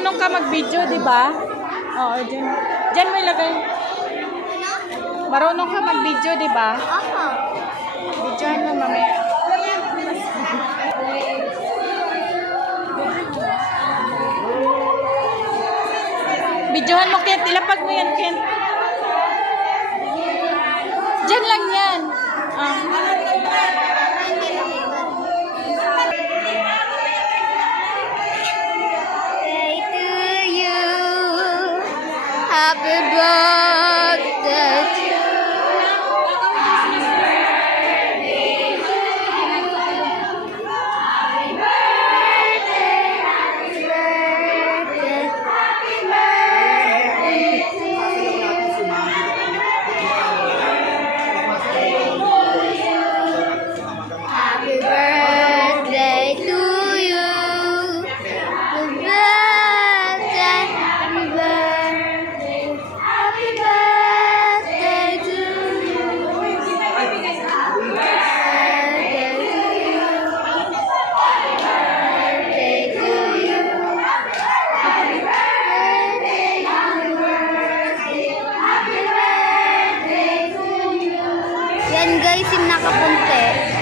Marunong ka mag-video, di ba? Oo, dyan. Dyan mo ilagay. Marunong ka mag-video, di ba? Opo. Videohan mo mamaya. Videohan mo, Kent. Ilapag mo yan, Kent. Diyan lang yan. Ah. Birthday to you. Happy birthday to you. Happy birthday to you. Happy birthday, happy birthday, happy birthday to you. Happy birthday to you. Birthday to you. Happy birthday, happy birthday, happy birthday to you. Yan guys, yung nakapunti.